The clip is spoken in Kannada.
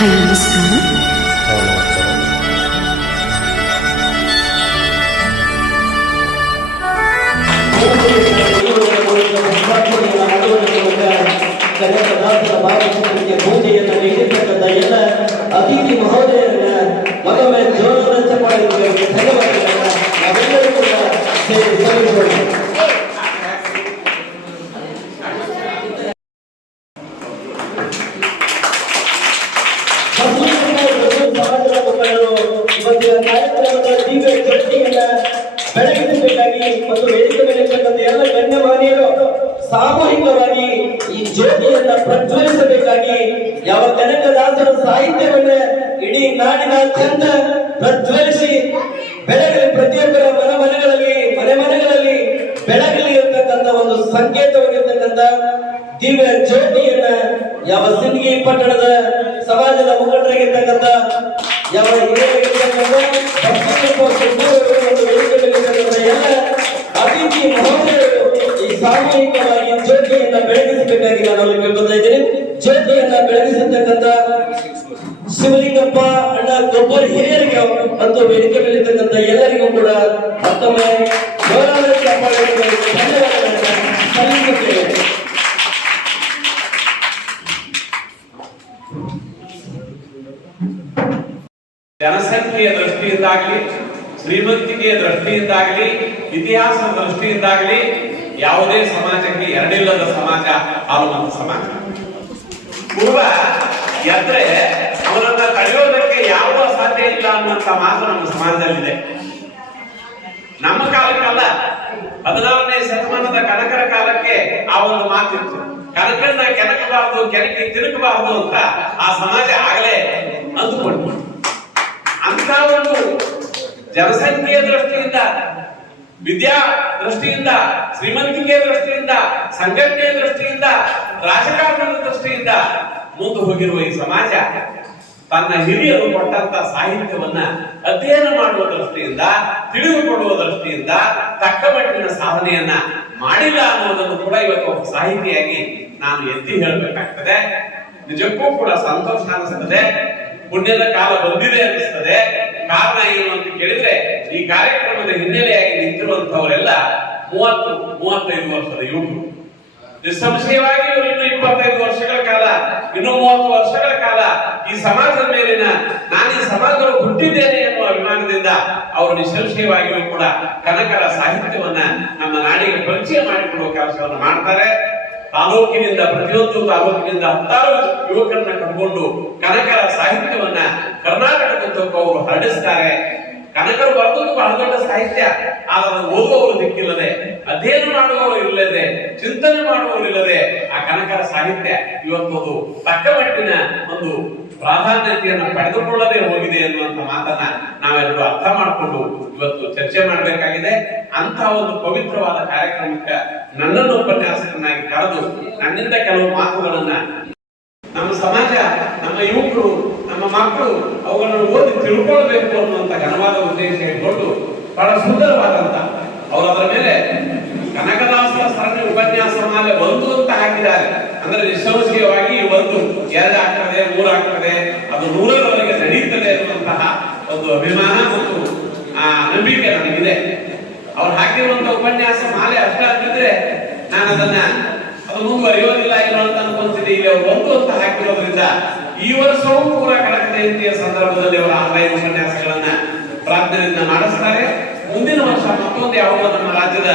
ಹಾಯ್ ನಮಸ್ಕಾರ. ಪೂಜೆಯನ್ನು ನೀಡಿರ್ತಕ್ಕಂಥ ಎಲ್ಲ ಅತಿಥಿ ಮಹೋದಯರನ್ನ ಮಗವೇ ಜೋರದ ಚಪ್ಪಾಳೆಗಳಿಗೆ ಧನ್ಯವಾದಗಳನ್ನ ನಾವೆಲ್ಲರೂ ಕೂಡ ಸೇರಿ ಸಲ್ಲಿಸೋಣ. ಸಮಾಜದ ಮುಖಂಡರು ಇವತ್ತಿನ ಕಾರ್ಯಕ್ರಮದ ದಿವ್ಯ ಜ್ಯೋತಿಯನ್ನ ಬೆಳಗಿಸಬೇಕಾಗಿ ಮತ್ತು ವೇದಿಕೆ ಮೇಲಿರ್ತಕ್ಕಂಥ ಎಲ್ಲ ಗಣ್ಯಮಾನ್ಯರು ಸಾಮೂಹಿಕವಾಗಿ ಈ ಜ್ಯೋತಿಯನ್ನ ಪ್ರಜ್ವಲಿಸಬೇಕಾಗಿ ಯಾವ ಕನಕದಾಸರ ಸಾಹಿತ್ಯವನ್ನ ಇಡೀ ನಾಡಿನಾದ್ಯಂತ ಪ್ರಜ್ವಲಿಸಿ ಬೆಳಗಲಿ, ಪ್ರತಿಯೊಬ್ಬರ ಮನೆಗಳಲ್ಲಿ ಬೆಳಗಲಿ ಇರತಕ್ಕಂಥ ಒಂದು ಸಂಕೇತವಾಗಿರ್ತಕ್ಕಂಥ ದಿವ್ಯ ಜ್ಯೋತಿಯನ್ನ ಯಾವ ಸಿಂದಗಿ ಪಟ್ಟಣದ ಸಮಾಜದ ಮುಖಂಡರಾಗಿರ್ತಕ್ಕಂಥ ಯಾವ ಹಿರಿಯರಾಗಿರ್ತಕ್ಕಂಥ ಎಲ್ಲ ಅತಿಥಿ ಮಹೋದಯರು ಈ ಸಾಮೂಹಿಕವಾಗಿ ಜ್ಯೋತಿಯನ್ನ ಬೆಳಗಿಸಬೇಕಾಗಿ ನಾನು ಅಲ್ಲಿ ಕೇಳ್ಕೊತಾ ಇದ್ದೇನೆ. ಜ್ಯೋತಿಯನ್ನ ಬೆಳಗಿಸತಕ್ಕಂಥ ಶಿವಲಿಂಗಪ್ಪ ಅಣ್ಣ ಗೊಬ್ಬರ ಹಿರಿಯರಿಗೆ ಮತ್ತು ವೇದಿಕೆ ಮೇಲಿರ್ತಕ್ಕಂಥ ಎಲ್ಲರಿಗೂ ಕೂಡ ಮತ್ತೊಮ್ಮೆ ಗೌರವ ಧನ್ಯವಾದಗಳನ್ನು ಸಲ್ಲಿಸುತ್ತೇವೆ. ಜನಸಂಖ್ಯೆಯ ದೃಷ್ಟಿಯಿಂದಾಗಲಿ, ಶ್ರೀಮಂತಿಕೆಯ ದೃಷ್ಟಿಯಿಂದಾಗಲಿ, ಇತಿಹಾಸದ ದೃಷ್ಟಿಯಿಂದಾಗಲಿ ಯಾವುದೇ ಸಮಾಜಕ್ಕೆ ಎರಡಿಲ್ಲದ ಸಮಾಜ ಹಾಲುಮತ ಸಮಾಜ. ಪೂರ್ವ ಎದ್ರೆ ಅವರನ್ನ ತಡೆಯೋದಕ್ಕೆ ಯಾವುದೂ ಸಾಧ್ಯ ಇಲ್ಲ ಅನ್ನುವಂತ ಮಾತು ನಮ್ಮ ಸಮಾಜದಲ್ಲಿದೆ. ನಮ್ಮ ಕಾಲಕ್ಕಲ್ಲ, 16ನೇ ಶತಮಾನದ ಕನಕರ ಕಾಲಕ್ಕೆ ಆ ಒಂದು ಮಾತಿತ್ತು. ಕನಕನ್ನ ಕೆನಕಬಾರದು, ಕೆನಕಿ ತಿರುಕಬಾರದು ಅಂತ ಆ ಸಮಾಜ ಆಗಲೇ ಅಂದುಕೊಂಡು ಅಂತ ಒಂದು ಜನಸಂಖ್ಯೆಯ ದೃಷ್ಟಿಯಿಂದ, ವಿದ್ಯಾ ದೃಷ್ಟಿಯಿಂದ, ಶ್ರೀಮಂತಿಕೆಯ ದೃಷ್ಟಿಯಿಂದ, ಸಂಘಟನೆಯ ದೃಷ್ಟಿಯಿಂದ, ರಾಜಕಾರಣದ ದೃಷ್ಟಿಯಿಂದ ಮುಂದೆ ಹೋಗಿರುವ ಈ ಸಮಾಜ ತನ್ನ ಹಿರಿಯರು ಕೊಟ್ಟಂತ ಸಾಹಿತ್ಯವನ್ನ ಅಧ್ಯಯನ ಮಾಡುವ ದೃಷ್ಟಿಯಿಂದ, ತಿಳಿದುಕೊಳ್ಳುವ ದೃಷ್ಟಿಯಿಂದ ತಕ್ಕ ಮಟ್ಟಿನ ಸಾಧನೆಯನ್ನ ಮಾಡಿಲ್ಲ ಅನ್ನೋದನ್ನು ಕೂಡ ಇವತ್ತು ಸಾಹಿತಿಯಾಗಿ ನಾನು ಎತ್ತಿ ಹೇಳಬೇಕಾಗ್ತದೆ. ನಿಜಕ್ಕೂ ಕೂಡ ಸಂತೋಷ ಅನಿಸ್ತದೆ. ಪುಣ್ಯದ ಕಾಲ ಬಂದಿದೆ ಅನಿಸ್ತದೆ. ಕಾರಣ ಏನು ಅಂತ ಕೇಳಿದ್ರೆ, ಈ ಕಾರ್ಯಕ್ರಮದ ಹಿನ್ನೆಲೆಯಾಗಿ ನಿಂತಿರುವಂತವರೆಲ್ಲ 30-35 ವರ್ಷದ ಯುವಕರು. ನಿಸ್ಸಂಶಯವಾಗಿ ಇವರು ಇನ್ನು 25 ವರ್ಷಗಳ ಕಾಲ, ಇನ್ನು 30 ವರ್ಷಗಳ ಕಾಲ ಈ ಸಮಾಜದ ಮೇಲಿನ ನಾನು ಈ ಸಮಾಜದಲ್ಲಿ ಹುಟ್ಟಿದ್ದೇನೆ ಎನ್ನುವ ಅಭಿಮಾನದಿಂದ ಅವರು ನಿಸ್ಸಂಶಯವಾಗಿಯೂ ಕೂಡ ಕನಕರ ಸಾಹಿತ್ಯವನ್ನ ನಮ್ಮ ನಾಡಿಗೆ ಪರಿಚಯ ಮಾಡಿಕೊಡುವ ಕೆಲಸವನ್ನು ಮಾಡ್ತಾರೆ. ತಾಲೂಕಿನಿಂದ, ಪ್ರತಿಯೊಂದು ತಾಲೂಕಿನಿಂದ 10 ಯುವಕರನ್ನ ಕಟ್ಕೊಂಡು ಕನಕರ ಸಾಹಿತ್ಯವನ್ನ ಕರ್ನಾಟಕದುದ್ದಕ್ಕೂ ಅವರು ಹರಡಿಸ್ತಾರೆ. ಕನಕರು ಬರೆದದ್ದು ಬಹಳ ದೊಡ್ಡ ಸಾಹಿತ್ಯ. ಆದರೆ ಓದುವವರು ದಿಕ್ಕಿಲ್ಲದೆ, ಅಧ್ಯಯನ ಮಾಡುವವರು ಇಲ್ಲದೆ, ಚಿಂತನೆ ಮಾಡುವವರು ಇಲ್ಲದೆ ಆ ಕನಕರ ಸಾಹಿತ್ಯ ಇವತ್ತು ತಕ್ಕ ಮಟ್ಟಿನ ಒಂದು ಪ್ರಾಧಾನ್ಯತೆಯನ್ನು ಪಡೆದುಕೊಳ್ಳದೆ ಹೋಗಿದೆ ಎನ್ನುವಂತ ಮಾತನ್ನ ನಾವೆಲ್ಲರೂ ಅರ್ಥ ಮಾಡಿಕೊಂಡು ಇವತ್ತು ಚರ್ಚೆ ಮಾಡಬೇಕಾಗಿದೆ. ಅಂತ ಒಂದು ಪವಿತ್ರವಾದ ಕಾರ್ಯಕ್ರಮಕ್ಕೆ ನನ್ನನ್ನು ಉಪನ್ಯಾಸಕನಾಗಿ ಕರೆದು ನನ್ನಿಂದ ಕೆಲವು ಮಾತುಗಳನ್ನ ನಮ್ಮ ಸಮಾಜ, ನಮ್ಮ ಯುವಕರು, ನಮ್ಮ ಮಕ್ಕಳು ಅವುಗಳನ್ನು ಓದಿ ತಿಳ್ಕೊಳ್ಬೇಕು ಅನ್ನುವಂತ ಘನವಾದ ಉದ್ದೇಶ ಇಟ್ಕೊಂಡು ಬಹಳ ಸುಂದರವಾದಂತ ಅವರು ಅದರ ಮೇಲೆ ಕನಕದಾಸರ ಸರಣಿ ಉಪನ್ಯಾಸ ಮಾಲೆ 1 ಅಂತ ಹಾಕಿದ್ದಾರೆ. ಅಂದ್ರೆ ನಿಸ್ಸಂಶಯವಾಗಿ 1, 2 ಆಗ್ತದೆ, 3 ಆಗ್ತದೆ, ಅದು 100ರವರೆಗೆ ನಡೀತದೆ ಅನ್ನುವಂತಹ ಒಂದು ಅಭಿಮಾನ ಮತ್ತು ನಂಬಿಕೆ ನನಗಿದೆ. ಅವ್ರು ಹಾಕಿರುವಂತ ಉಪನ್ಯಾಸ ಮಾಲೆ ಅಷ್ಟ ಅಂತಿದ್ರೆ ನಾನು ಅದು ಮುಂದುವರಿಯೋದಿಲ್ಲ ಇಲ್ಲ ಅಂತ ಅನ್ಕೊಂತಿದ್ದೆ. ಇಲ್ಲಿ ಅವರು 1 ಅಂತ ಹಾಕಿರೋದ್ರಿಂದ ಈ ವರ್ಷವೂ ಕೂಡ ಕನಕ ಜಯಂತಿಯ ಸಂದರ್ಭದಲ್ಲಿ ಅವರ ಆನ್ಲೈನ್ ಉಪನ್ಯಾಸಗಳನ್ನ ಪ್ರಾರ್ಥನೆಯಿಂದ ಮಾಡಿಸ್ತಾರೆ. ಮುಂದಿನ ವರ್ಷ ಮತ್ತೊಂದು ಯಾವುದೋ ನಮ್ಮ ರಾಜ್ಯದ